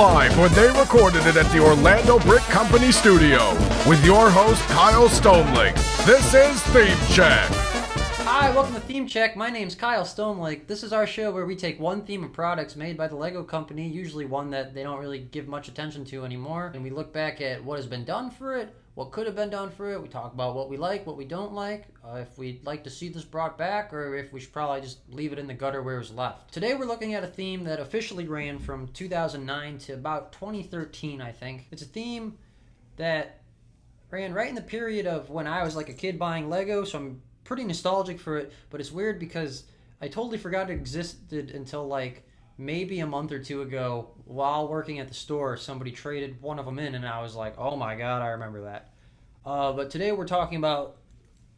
live when they recorded it at the Orlando Brick Company studio with your host, Kyle Stonelake. This is Theme Check. Hi, welcome to Theme Check. My name's Kyle Stonelake. This is our show where we take one theme of products made by the Lego company, usually one that they don't really give much attention to anymore, and we look back at what has been done for it, what could have been done for it. We talk about what we like, what we don't like, if we'd like to see this brought back, or if we should probably just leave it in the gutter where it was left. Today we're looking at a theme that officially ran from 2009 to about 2013, I think. It's a theme that ran right in the period of when I was like a kid buying Lego, so I'm pretty nostalgic for it, but it's weird because I totally forgot it existed until like maybe a month or two ago while working at the store. Somebody traded one of them in and I was like, oh my god, I remember that. But today we're talking about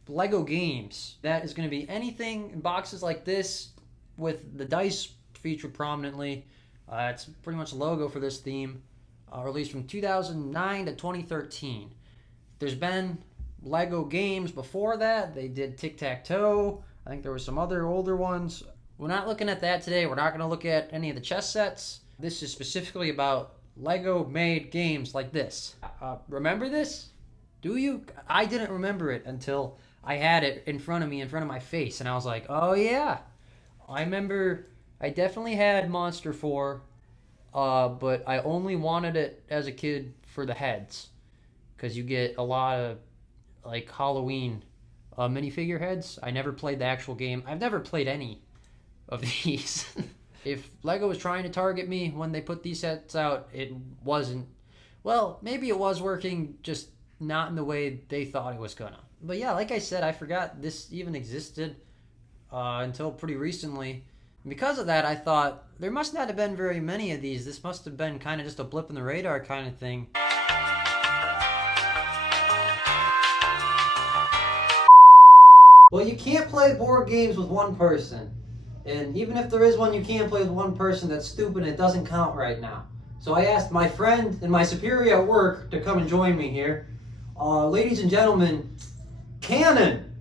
Lego games. That is going to be anything in boxes like this with the dice featured prominently. It's pretty much a logo for this theme, released from 2009 to 2013. There's been Lego games before that. They did tic-tac-toe. I think there were some other older ones. We're not looking at that today. We're not going to look at any of the chess sets. This is specifically about Lego made games like this. Remember this? Do you? I didn't remember it until I had it in front of me, in front of my face, and I was like, oh yeah. I remember I definitely had Monster 4, but I only wanted it as a kid for the heads, because you get a lot of like Halloween minifigure heads. I never played the actual game. I've never played any of these. If Lego was trying to target me when they put these sets out, it wasn't. Well, maybe it was working, just not in the way they thought it was gonna. But yeah, like I said, I forgot this even existed until pretty recently. And because of that, I thought there must not have been very many of these. This must have been kind of just a blip in the radar kind of thing. Well, you can't play board games with one person. And even if there is one you can't play with one person, that's stupid and it doesn't count right now. So I asked my friend and my superior at work to come and join me here. Ladies and gentlemen, Gannon!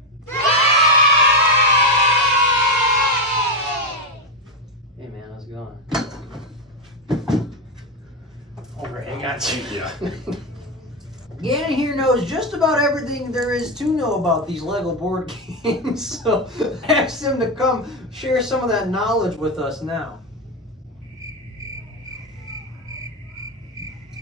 Hey man, how's it going? Alright, I got you. Yeah. Gannon here knows just about everything there is to know about these Lego board games, so I asked him to come share some of that knowledge with us now.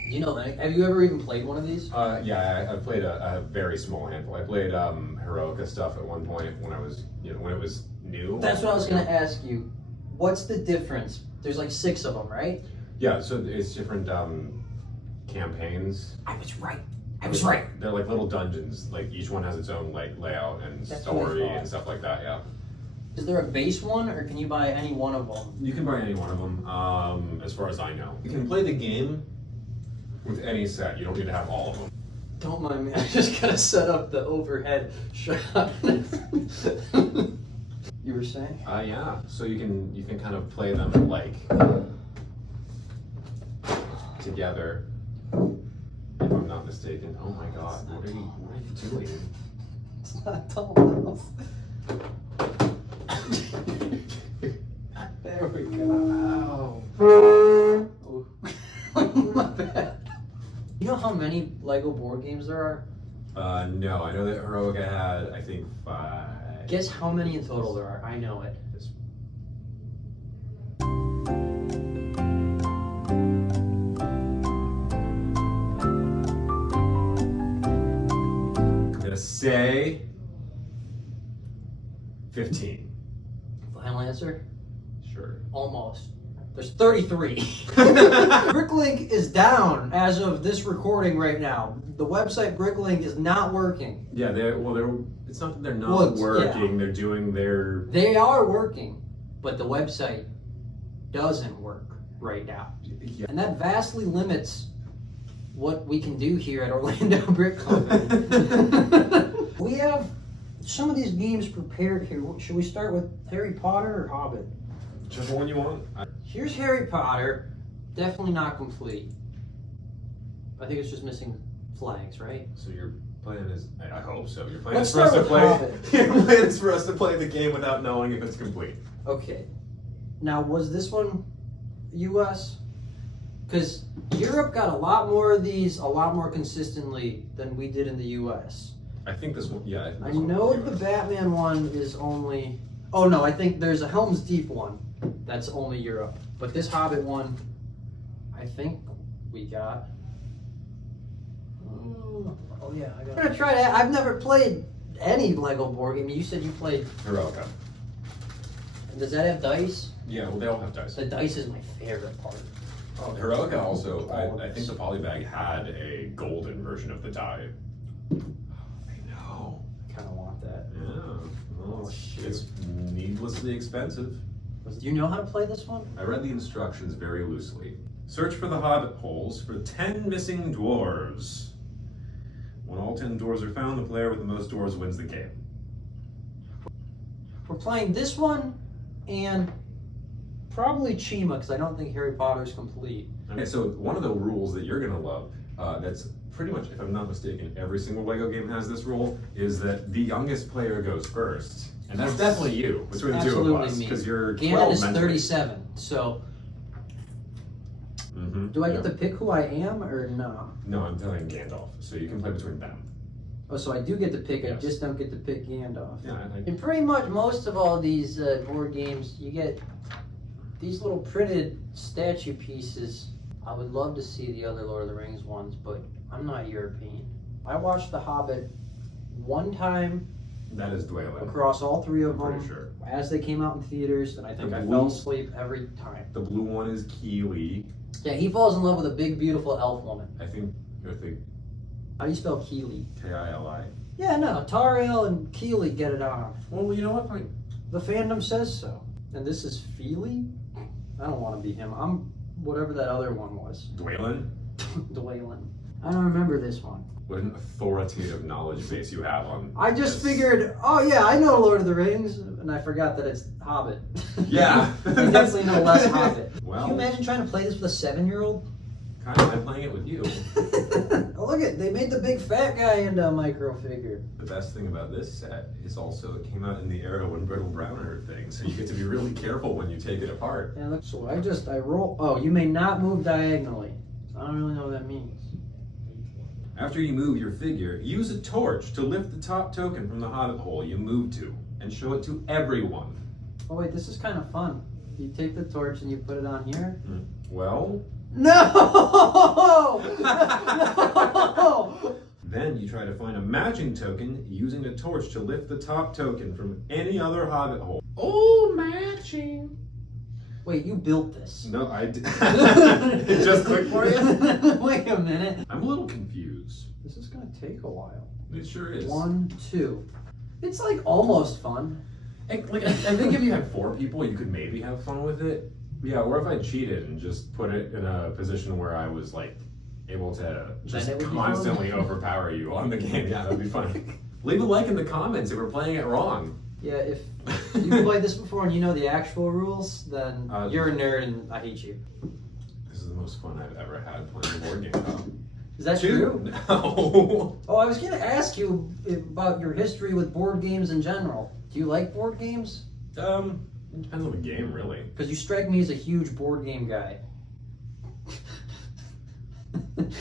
You know, have you ever even played one of these? Yeah, I played a very small handful. I played Heroica stuff at one point when I was, when it was new. That's what I was going to ask you. What's the difference? There's like 6 of them, right? Yeah, so it's different campaigns. I was right. They're like little dungeons. Like each one has its own like layout and story and stuff like that. Yeah. Is there a base one, or can you buy any one of them? You can buy any one of them. As far as I know, You can play the game with any set. You don't need to have all of them. Don't mind me. I just gotta set up the overhead shot. You were saying? Yeah. So you can kind of play them like together. If I'm not mistaken. Oh my god, what are you doing? It's not tall enough. There we go. Oh. My bad. You know how many Lego board games there are? No, I know that Heroica had, I think, 5. Guess how many in total there are? I know it. I'm gonna say 15. Final answer? Sure. Almost. There's 33. Bricklink is down as of this recording right now. The website Bricklink is not working. Yeah, it's not that they're not working, they're doing their... They are working, but the website doesn't work right now. Yeah. And that vastly limits what we can do here at Orlando Brick Company. We have some of these games prepared here. Should we start with Harry Potter or Hobbit? Whichever one you want. Here's Harry Potter. Definitely not complete. I think it's just missing flags, right? So your plan is, I hope so. Your plan Let's is for us start to with play. Hobbit. Your plan is for us to play the game without knowing if it's complete. Okay. Now, was this one U.S.? Because Europe got a lot more of these, a lot more consistently than we did in the U.S. I think this one, yeah. I know the Batman one is only... Oh no, I think there's a Helm's Deep one that's only Europe. But this Hobbit one, I think we got... Oh yeah, I'm gonna try that. I've never played any Lego board game. You said you played... Heroica. Does that have dice? Yeah, well, they all have dice. The dice is my favorite part. Oh, Heroica also, I think the Polybag had a golden version of the die. I know. I kind of want that. Yeah. Well, Oh, shoot. it's needlessly expensive. Do you know how to play this one? I read the instructions very loosely. Search for the hobbit holes for 10 missing dwarves. When all 10 dwarves are found, the player with the most dwarves wins the game. We're playing this one and probably Chima, because I don't think Harry Potter's complete. Okay, so one of the rules that you're gonna love, that's pretty much, if I'm not mistaken, every single Lego game has this rule, is that the youngest player goes first. And that's definitely you, between the two of us, because you're 12 Gannon is mentally. 37, so do I get to pick who I am or no? No, I'm telling Gandalf, so you can play between them. Oh, so I do get to pick, Yes. I just don't get to pick Gandalf. Yeah, And pretty much most of all these board games, you get these little printed statue pieces. I would love to see the other Lord of the Rings ones, but I'm not European. I watched The Hobbit one time that is Dwayne. across all three of I'm them pretty sure. as they came out in theaters, and I think The I blue- fell asleep every time. The blue one is Keeley. Yeah, he falls in love with a big, beautiful elf woman. I think How do you spell Keeley? K-I-L-I. Yeah, no, Tariel and Keeley get it on. Well, you know what? Like, The fandom says so. And this is Feely? I don't want to be him. I'm whatever that other one was. Dwaylen? Dwaylen. I don't remember this one. What an authoritative knowledge base you have on I just this. figured, oh yeah, I know Lord of the Rings, and I forgot that it's Hobbit. Yeah. I definitely know less Hobbit. Well- Can you imagine trying to play this with a 7-year-old? Kind of, I'm playing it with you. Oh, look it, they made the big fat guy into a micro figure. The best thing about this set is also it came out in the era when Brittle Browner thing, so you get to be really careful when you take it apart. Yeah, look, so I roll. Oh, you may not move diagonally. I don't really know what that means. After you move your figure, use a torch to lift the top token from the hobbit hole you moved to, and show it to everyone. Oh wait, this is kind of fun. You take the torch and you put it on here. Well, No! No! then you try to find a matching token using a torch to lift the top token from any other hobbit hole. Oh, matching! Wait, you built this? No, I did. It just clicked for you? Wait a minute. I'm a little confused. This is gonna take a while. It sure is. 1, 2. It's like almost fun. I think if you had 4 people, you could maybe have fun with it. Yeah, or if I cheated and just put it in a position where I was like able to just it would be constantly fun. overpower you on the game. Yeah, that'd be fun. Leave a like in the comments if we're playing it wrong. Yeah, if you played this before and you know the actual rules, then you're a nerd and I hate you. This is the most fun I've ever had playing a board game. Though. Is that true? No. Oh, I was gonna ask you about your history with board games in general. Do you like board games? It depends on the game, really. Because you strike me as a huge board game guy.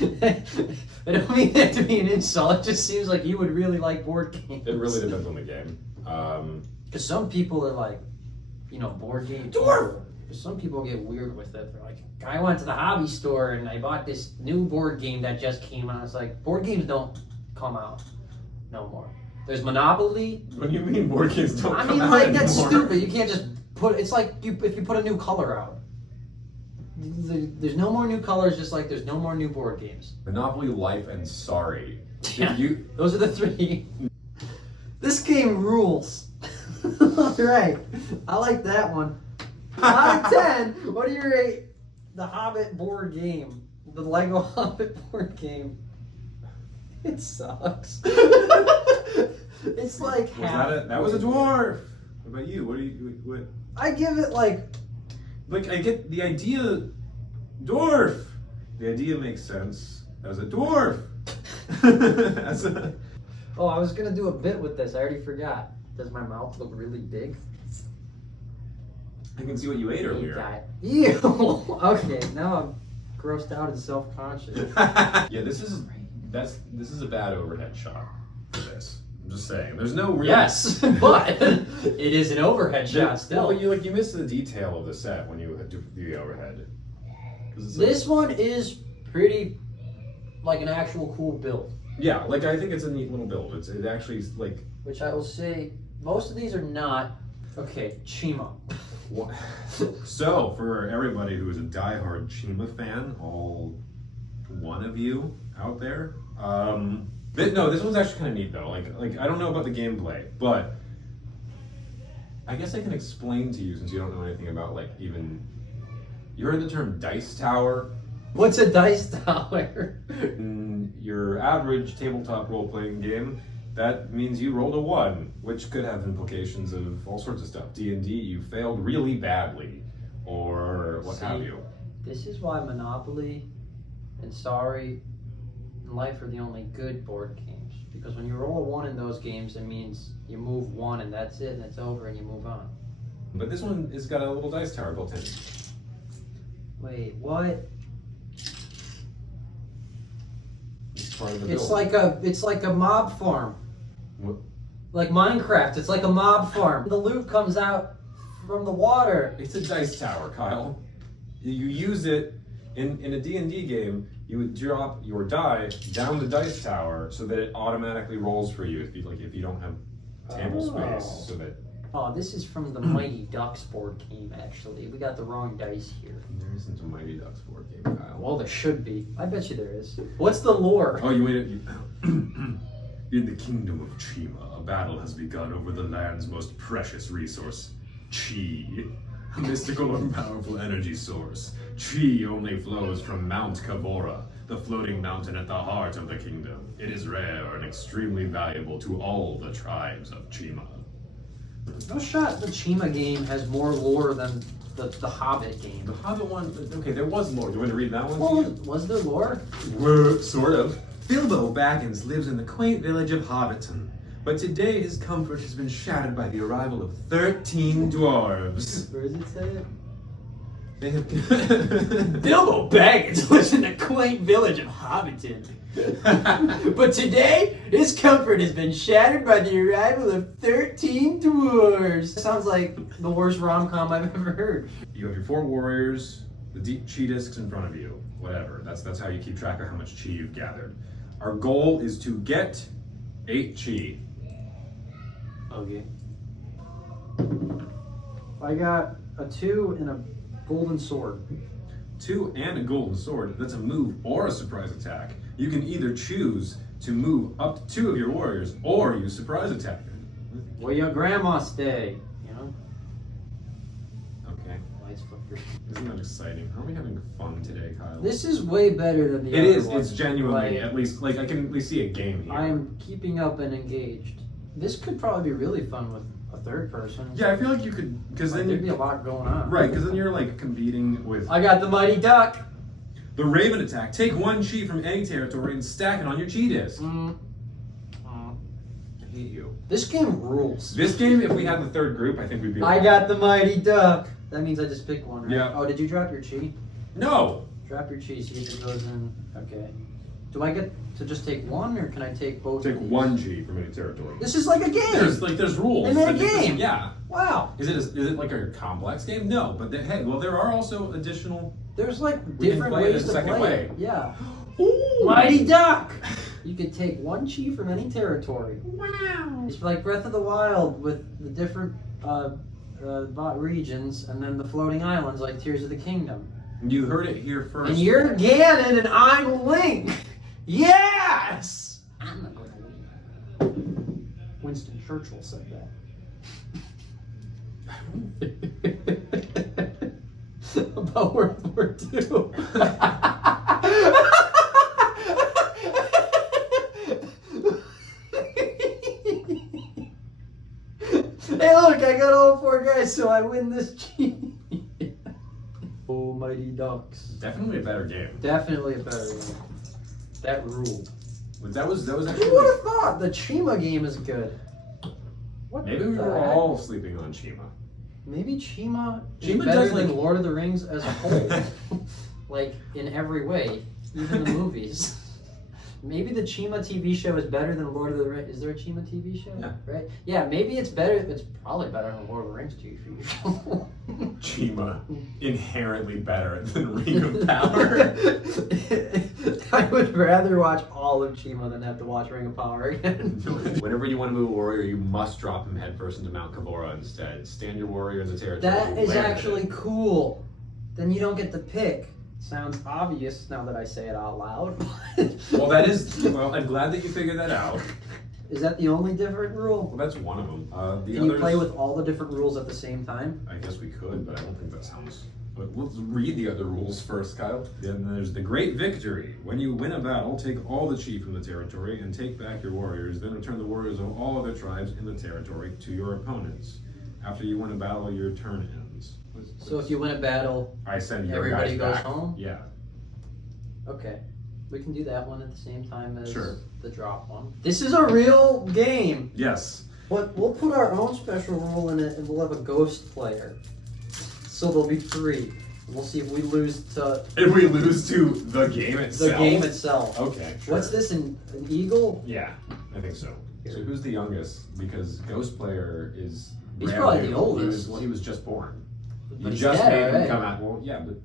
I don't mean that to be an insult. It just seems like you would really like board games. It really depends on the game. Because some people are like, board game. Dwarf! Because some people get weird with it. They're like, I went to the hobby store and I bought this new board game that just came out. It's like, board games don't come out no more. There's Monopoly. What do you mean board games don't come out like, that's anymore? stupid. You can't just put, it's like if you put a new color out. There's no more new colors, just like there's no more new board games. Monopoly, Life, and Sorry. Yeah. You, Those are the 3. This game rules. Alright, I like that one. Out of 10, what do you rate the Hobbit board game? The Lego Hobbit board game? It sucks. It's like half. that was a dwarf. What about you? What? I give it like I get the idea. Dwarf. The idea makes sense as a dwarf. As a, Oh, I was gonna do a bit with this. I already forgot. Does my mouth look really big? I can see what you ate earlier. Ew. Okay, now grossed out and self-conscious. Yeah, this is a bad overhead shot for this. I'm just saying. There's no real... Yes, but it is an overhead shot still. Well, you miss the detail of the set when you do the overhead. This one is pretty, like, an actual cool build. Yeah, like, I think it's a neat little build. It actually is, like... Which I will say, most of these are not. Okay, Chima. So, for everybody who is a diehard Chima fan, all one of you out there, no, this one's actually kind of neat though. Like I don't know about the gameplay, but I guess I can explain to you since you don't know anything about even. You heard the term dice tower? What's a dice tower? In your average tabletop role-playing game, that means you rolled a 1, which could have implications of all sorts of stuff. D&D, you failed really badly, or what have you. This is why Monopoly and Sorry and Life are the only good board games. Because when you roll a 1 in those games, it means you move 1 and that's it, and it's over and you move on. But this one has got a little dice tower built in. Wait, what? It's part of the It's build. like a mob farm. What? Like Minecraft, it's like a mob farm. The loot comes out from the water. It's a dice tower, Kyle. You use it in a D&D game. You would drop your die down the dice tower so that it automatically rolls for you if you don't have table space. So that. Oh, this is from the Mighty Ducks board game. Actually, we got the wrong dice here. There isn't a Mighty Ducks board game, Kyle. Well, there should be. I bet you there is. What's the lore? Oh, you waited. In the kingdom of Chima, a battle has begun over the land's most precious resource, Chi. A mystical and powerful energy source. Chi only flows from Mount Kavora, the floating mountain at the heart of the kingdom. It is rare and extremely valuable to all the tribes of Chima. No shot the Chima game has more lore than the Hobbit game. The Hobbit one, okay, there was more. Do you want to read that one? Well, was there lore? Sort of. Bilbo Baggins lives in the quaint village of Hobbiton, but today his comfort has been shattered by the arrival of 13 dwarves. Where does it say it? They have... Bilbo Baggins lives in the quaint village of Hobbiton. But today, his comfort has been shattered by the arrival of 13 dwarves. Sounds like the worst rom-com I've ever heard. You have your 4 warriors, the deep chi discs in front of you. Whatever. That's how you keep track of how much chi you've gathered. Our goal is to get 8 chi. Okay. I got a 2 and a golden sword. 2 and a golden sword. That's a move or a surprise attack. You can either choose to move up to 2 of your warriors or use surprise attack. Where your grandma stay, you know? Okay. Lights flicker. Isn't that exciting? Are we having fun today, Kyle? This is way better than the It other is. ones. It's genuinely, Like, at least, I can at least see a game here. I'm keeping up and engaged. This could probably be really fun with a third person. Yeah, I feel like you could, because then there'd be a lot going on. Right, because then you're competing with I got the Mighty Duck. the Raven attack. Take 1 chi from any territory and stack it on your chi disc. I hate you. This game rules. This game, if we had the 3rd group, I think we'd be. I got the Mighty Duck. That means I just picked one, right? Yeah. Oh, did you drop your chi? No. Drop your chi, see if it goes in. Okay. Do I get to just take 1, or can I take both? Take of these? 1 chi from any territory. This is like a game. There's rules. They made a I think game. Yeah. Wow. Is it like a complex game? No, but hey, well, there are also additional. There's like We can different play it ways a to second play way. it. Yeah. Ooh. Mighty Duck. You could take 1 chi from any territory. Wow. It's like Breath of the Wild with the different regions, and then the floating islands like Tears of the Kingdom. You heard it here first. And you're Gannon, and I'm Link. Yes. I'm not going to win. Winston Churchill said that. About World War II. Hey, look, I got all 4 guys, so I win this game. Oh, Mighty Ducks. Definitely a better game. Definitely a better game. That ruled. But that was Who actually. would have thought the Chima game is good? What Maybe we the were heck? all sleeping on Chima. Maybe Chima is Chima better does, than like- Lord of the Rings as a whole. like in every way, even the movies. Maybe the Chima TV show is better than Lord of the Rings. Is there a Chima TV show? Yeah. Right? Yeah, maybe it's better. It's probably better than Lord of the Rings TV show. Chima, inherently better than Ring of Power. I would rather watch all of Chima than have to watch Ring of Power again. Whenever you want to move a warrior, you must drop him headfirst into Mount Kavora instead. Stand your warrior in the territory. That is land actually it. cool. Then you don't get to pick. Sounds obvious now that I say it out loud. Well, that is. Well, I'm glad that you figured that out. Is that the only different rule? Well, that's one of them. The Can others, you play with all the different rules at the same time? I guess we could, but I don't think that sounds. But let's read the other rules first, Kyle. Then there's the Great Victory. When you win a battle, take all the chief from the territory and take back your warriors. Then return the warriors of all other tribes in the territory to your opponents. After you win a battle, your turn ends. So if you win a battle, I send your everybody guys goes back. home? Yeah. Okay. We can do that one at the same time as Sure. the drop one. This is a real game. Yes. But we'll put our own special rule in it and we'll have a ghost player. So there'll be 3. We'll see if we lose to If we lose to the game itself. the game itself. Okay. Sure. What's this, an eagle? Yeah, I think so. So who's the youngest? Because Ghost Player is. He's brand probably new. the oldest. He was just born. But You he's just dead made him already. come out. Well, yeah, but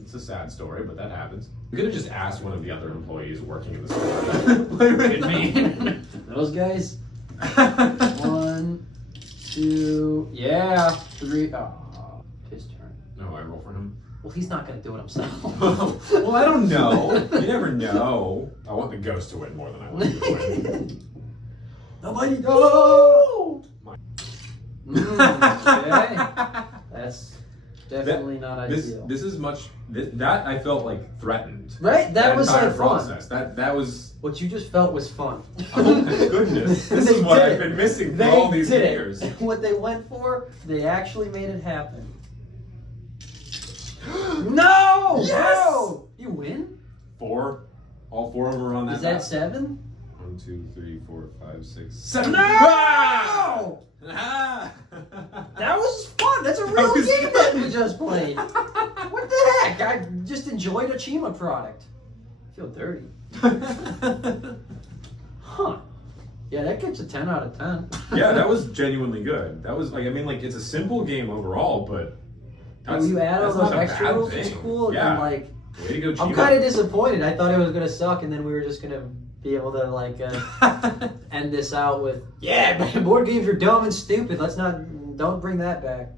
it's a sad story, but that happens. You could have just asked one of the other employees working in the store. Play with me. Those guys. 1, 2, yeah, 3. Oh, his turn. No, I roll for him. Well, he's not gonna do it himself. Well, I don't know. You never know. I want the ghost to win more than I want you to win. Nobody go. Okay. That's definitely not ideal. This is much. That I felt like threatened. Right? That was entire like fun. process. That was. What you just felt was fun. Oh my goodness! This They is what did I've it. been missing for They all these did it. years. What they went for, they actually made it happen. No! Yes! No! You win? 4. All 4 of them are on that. Is that map. 7? 1, 2, 3, 4, 5, 6, 7. No! Ah! That was fun. That's a That real was game fun. that we just played. What the heck? I just enjoyed a Chima product. I feel dirty. Huh. Yeah, that gets a 10 out of 10. Yeah, that was genuinely good. That was like, I mean, like it's a simple game overall, but When you add all that's those not a extra bad rules, it's thing. cool. Yeah. And like, Way to go, I'm Chima. kind of disappointed. I thought it was gonna suck, and then we were just gonna be able to like end this out with, yeah, board games are dumb and stupid. Don't bring that back.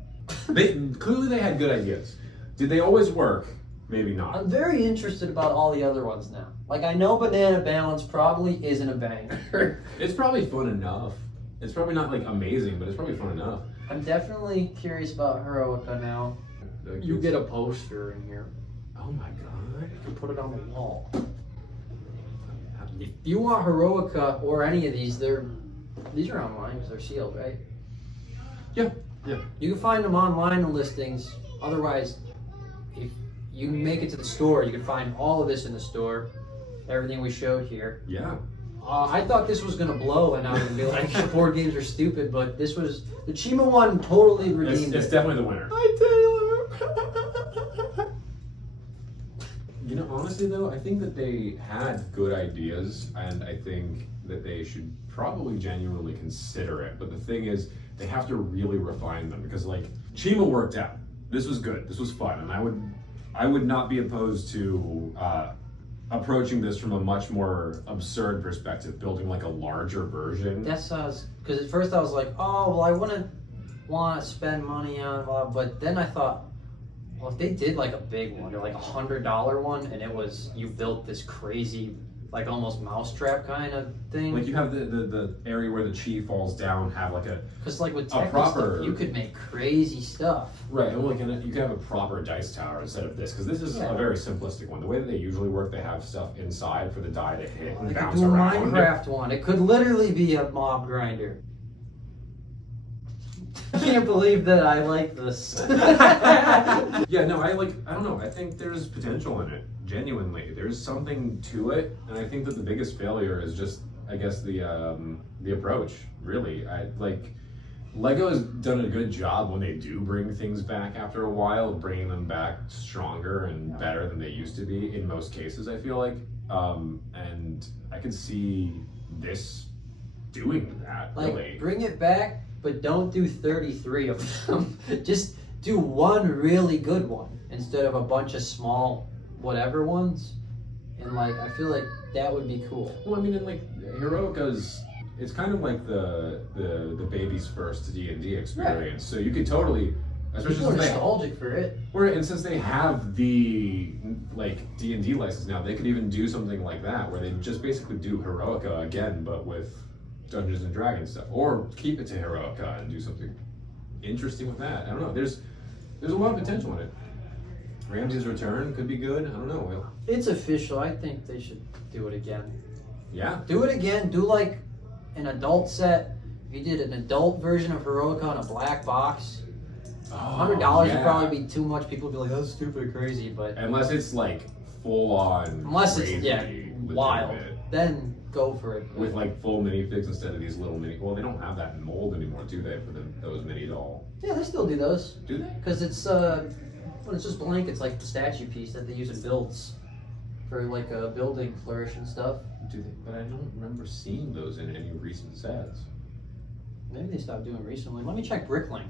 Clearly they had good ideas. Did they always work? Maybe not. I'm very interested about all the other ones now. Like, I know Banana Balance probably isn't a banger. It's probably fun enough. It's probably not like amazing, but it's probably fun enough. I'm definitely curious about Heroica now. You get a poster in here. Oh my god. You can put it on the wall. If you want Heroica or any of these, these are online because they're sealed, right? Yeah. Yeah. You can find them online in listings. Otherwise, if you make it to the store, you can find all of this in the store. Everything we showed here. Yeah. I thought this was gonna blow, and I would be like, board games are stupid, but this was the Chima one totally redeemed It's it. definitely the winner. Hi, Taylor. You know, honestly though, I think that they had good ideas, and I think that they should probably genuinely consider it. But the thing is, they have to really refine them because, like, Chima worked out. This was good. This was fun, and I would not be opposed to approaching this from a much more absurd perspective, building like a larger version. That's because at first I was like, oh well, I wouldn't want to spend money on blah, but then I thought, well, if they did like a big one or like $100 one, and it was you built this crazy, like almost mousetrap kind of thing. Like you have the area where the chi falls down, have like a Because like with a technical proper- stuff, you could make crazy stuff. right, and like you can have a proper dice tower instead of this because this is Yeah. a very simplistic one. The way that they usually work, they have stuff inside for the die to hit and They could bounce do a around. Minecraft one. It could literally be a mob grinder. I can't believe that I like this. Yeah, no, I don't know. I think there's potential in it. Genuinely, there's something to it, and I think that the biggest failure is just, I guess, the approach. Really, Lego has done a good job when they do bring things back after a while, bringing them back stronger and better than they used to be in most cases, I feel like. And I could see this doing that, like, really. Bring it back, but don't do 33 of them. Just do one really good one instead of a bunch of small whatever ones. And like, I feel like that would be cool. Well, I mean, in like Heroica's, it's kind of like the baby's first D&D experience. Right. So you could totally, especially people are nostalgic for it. And since they have the like D&D license now, they could even do something like that, where they just basically do Heroica again, but with Dungeons and Dragons stuff, or keep it to Heroica and do something interesting with that. I don't know. There's a lot of potential in it. Ramsey's Return could be good. I don't know. It's official. I think they should do it again. Yeah. Do it again. Do like an adult set. If you did an adult version of Heroica on a black box, $100 would probably be too much. People would be like, "That's stupid, crazy." But unless it's like full on, unless crazy, it's wild, then go for it. With like full minifigs instead of these little mini. Well, they don't have that in mold anymore, do they? For those mini doll. Yeah, they still do those. Do they? Because it's when it's just blank, it's like the statue piece that they use in builds for like a building flourish and stuff. Do they? But I don't remember seeing those in any recent sets. Maybe they stopped doing recently. Let me check Bricklink.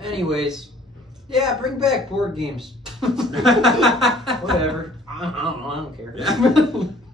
Anyways, yeah, bring back board games. Whatever. I don't know. I don't care.